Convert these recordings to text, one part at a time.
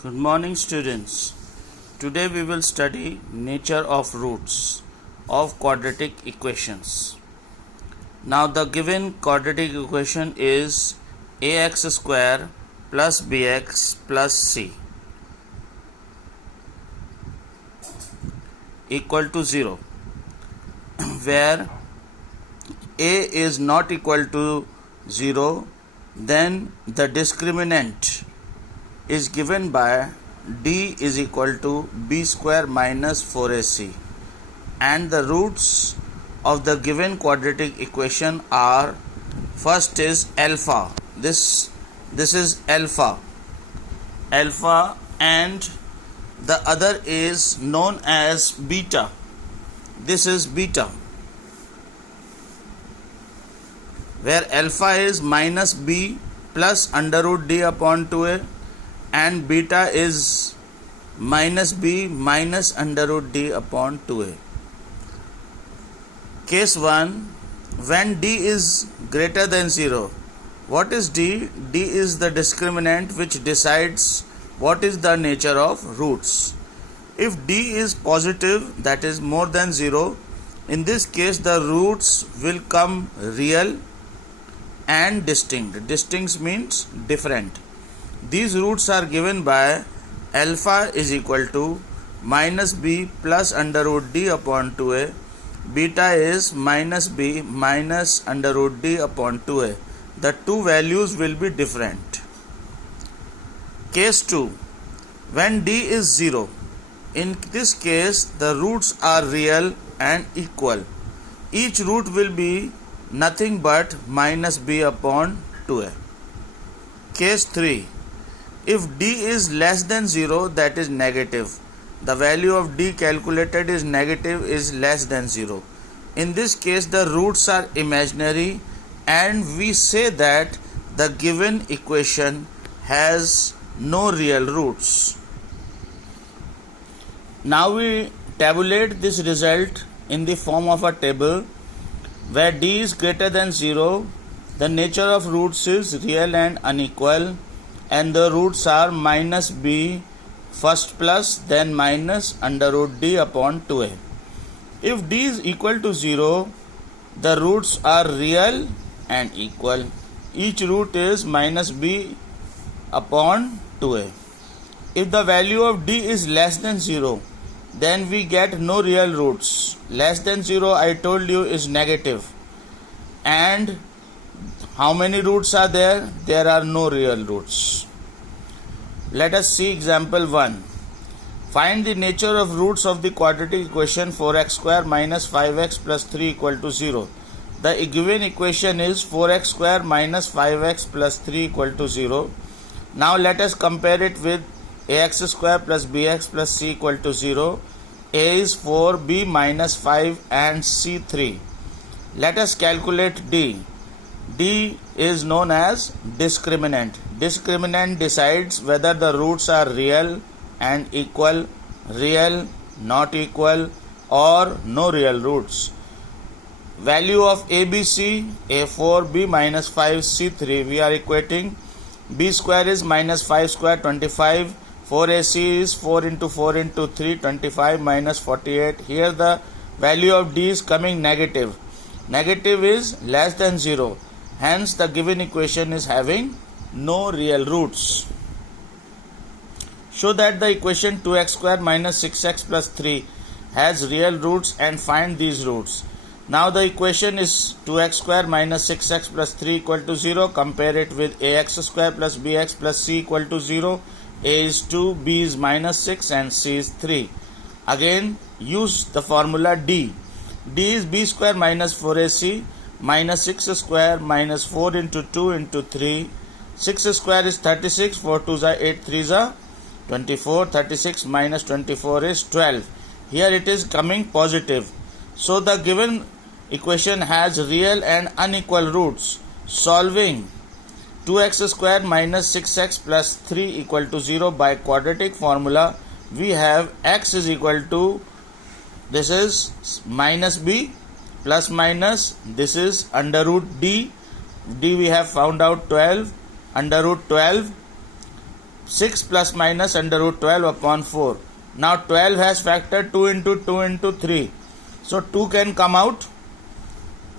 Good morning, students. Today we will study nature of roots of quadratic equations. Now the given quadratic equation is ax square plus bx plus c equal to 0, where a is not equal to 0, then the discriminant is given by d is equal to b square minus 4ac, and the roots of the given quadratic equation are, first is alpha, this is alpha, and the other is known as beta, this is beta, where alpha is minus b plus under root d upon 2a, and beta is minus b minus under root d upon 2a. Case 1, when d is greater than 0. What is d? D is the discriminant which decides what is the nature of roots. If d is positive, that is more than 0, in this case the roots will come real and distinct. Distinct means different. These roots are given by alpha is equal to minus b plus under root d upon 2a, beta is minus b minus under root d upon 2a. The two values will be different. Case 2, when d is 0. In this case, the roots are real and equal. Each root will be nothing but minus b upon 2a. Case 3, if d is less than 0, that is negative. The value of d calculated is negative, is less than 0. In this case, the roots are imaginary, and we say that the given equation has no real roots. Now we tabulate this result in the form of a table where d is greater than 0, the nature of roots is real and unequal, and the roots are minus b first plus then minus under root d upon 2a. If d is equal to 0, the roots are real and equal. Each root is minus b upon 2a. If the value of d is less than 0, then we get no real roots. Less than 0, I told you, is negative. And how many roots are there? There are no real roots. Let us see example 1. Find the nature of roots of the quadratic equation 4x square minus 5x plus 3 equal to 0. The given equation is 4x square minus 5x plus 3 equal to 0. Now let us compare it with ax square plus bx plus c equal to 0. A is 4, b minus 5 and c 3. Let us calculate d. D is known as discriminant. Discriminant decides whether the roots are real and equal, real, not equal, or no real roots. Value of ABC, A4, B minus 5, C3, we are equating. B square is minus 5 square, 25. 4AC is 4 into 4 into 3, 25 minus 48. Here the value of D is coming negative. Negative is less than 0. Hence the given equation is having no real roots. Show that the equation 2x square minus 6x plus 3 has real roots and find these roots. Now the equation is 2x square minus 6x plus 3 equal to 0. Compare it with ax square plus bx plus c equal to 0. A is 2, b is minus 6 and c is 3. Again use the formula d. D is b square minus 4ac minus 6 square minus 4 into 2 into 3. 6 square is 36, 4 2s are 8, 3s are 24, 36 minus 24 is 12. Here it is coming positive. So the given equation has real and unequal roots. Solving 2x square minus 6x plus 3 equal to 0 by quadratic formula, we have x is equal to, this is minus b plus minus, this is under root d. D we have found out 12, under root 12 6 plus minus under root 12 upon 4. Now 12 has factor 2 into 2 into 3. So 2 can come out.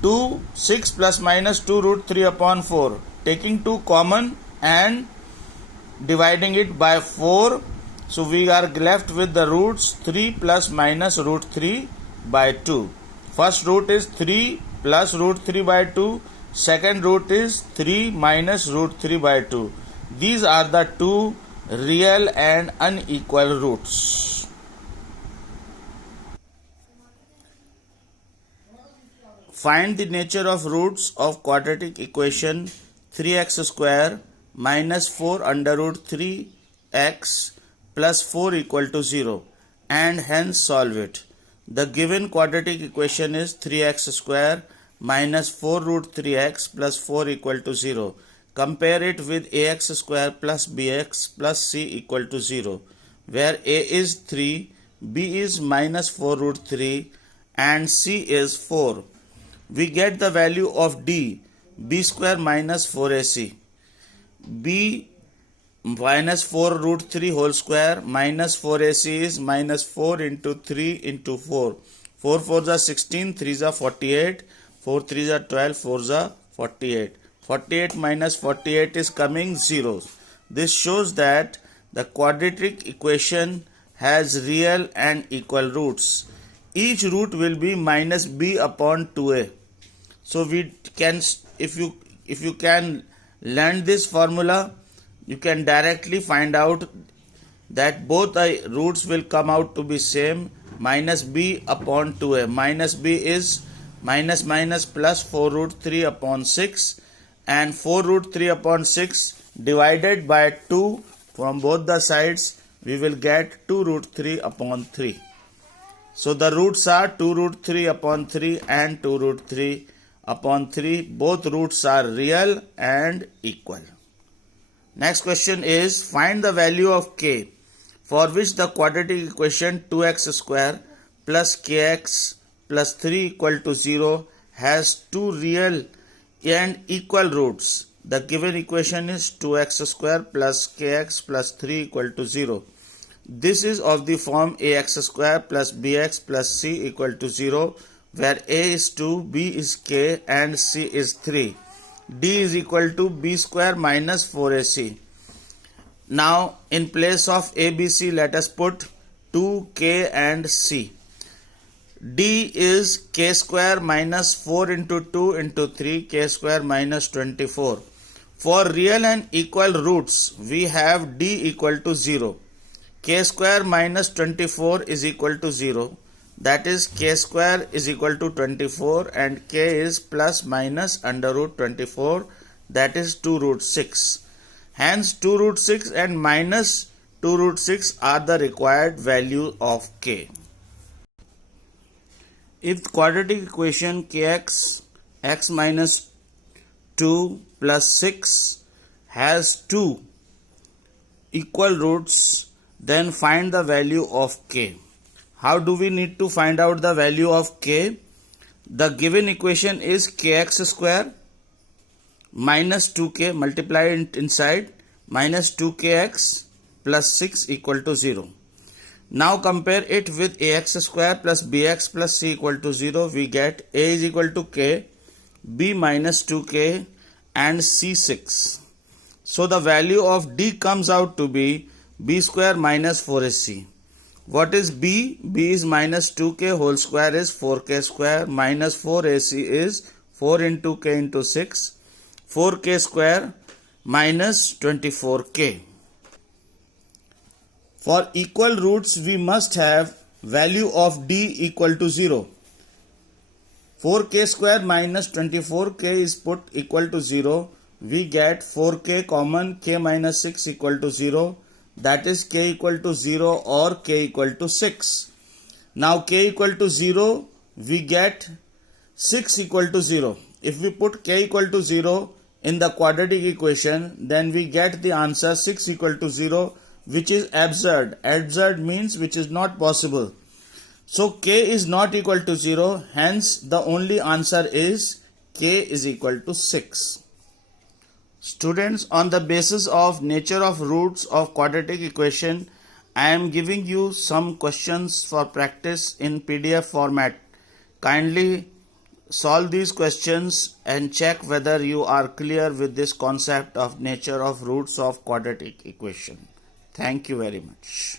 2, 6 plus minus 2 root 3 upon 4. Taking 2 common and dividing it by 4. So we are left with the roots 3 plus minus root 3 by 2. First root is 3 plus root 3 by 2. Second root is 3 minus root 3 by 2. These are the two real and unequal roots. Find the nature of roots of quadratic equation 3x square minus 4 under root 3x plus 4 equal to 0 and hence solve it. The given quadratic equation is 3x square minus 4 root 3x plus 4 equal to 0. Compare it with ax square plus bx plus c equal to 0, where a is 3, b is minus 4 root 3 and c is 4. We get the value of d, b square minus 4ac. b minus 4 root 3 whole square minus 4ac is minus 4 into 3 into 4. 4 4s are 16, 3s are 48, 4 3s are 12, 4s are 48. 48 minus 48 is coming 0. This shows that the quadratic equation has real and equal roots. Each root will be minus b upon 2a. So we can, if you can learn this formula, you can directly find out that both the roots will come out to be same, minus b upon 2a. Minus b is minus minus plus 4 root 3 upon 6 and 4 root 3 upon 6 divided by 2 from both the sides, we will get 2 root 3 upon 3. So the roots are 2 root 3 upon 3 and 2 root 3 upon 3. Both roots are real and equal. Next question is, find the value of k for which the quadratic equation 2x square plus kx plus 3 equal to 0 has two real and equal roots. The given equation is 2x square plus kx plus 3 equal to 0. This is of the form ax square plus bx plus c equal to 0, where a is 2, b is k and c is 3. D is equal to b square minus 4ac. Now in place of a, b, c, let us put 2, k and c. D is k square minus 4 into 2 into 3, k square minus 24. For real and equal roots, we have d equal to 0. K square minus 24 is equal to 0. That is k square is equal to 24 and k is plus minus under root 24, that is 2 root 6. Hence 2 root 6 and minus 2 root 6 are the required value of k. If the quadratic equation kx x minus 2 plus 6 has two equal roots, then find the value of k. How do we need to find out the value of k? The given equation is kx square minus 2k, multiply it inside, minus 2kx plus 6 equal to 0. Now compare it with ax square plus bx plus c equal to 0. We get a is equal to k, b minus 2k and c 6. So the value of d comes out to be b square minus 4ac. What is b? b is minus 2k whole square is 4k square minus 4ac is 4 into k into 6. 4k square minus 24k. For equal roots, we must have value of d equal to 0. 4k square minus 24k is put equal to 0. We get 4k common, k minus 6 equal to 0. That is k equal to 0 or k equal to 6. Now k equal to 0, we get 6 equal to 0. If we put k equal to 0 in the quadratic equation, then we get the answer 6 equal to 0, which is absurd. Absurd means which is not possible. So k is not equal to 0, hence the only answer is k is equal to 6. Students, on the basis of nature of roots of quadratic equation, I am giving you some questions for practice in PDF format. Kindly solve these questions and check whether you are clear with this concept of nature of roots of quadratic equation. Thank you very much.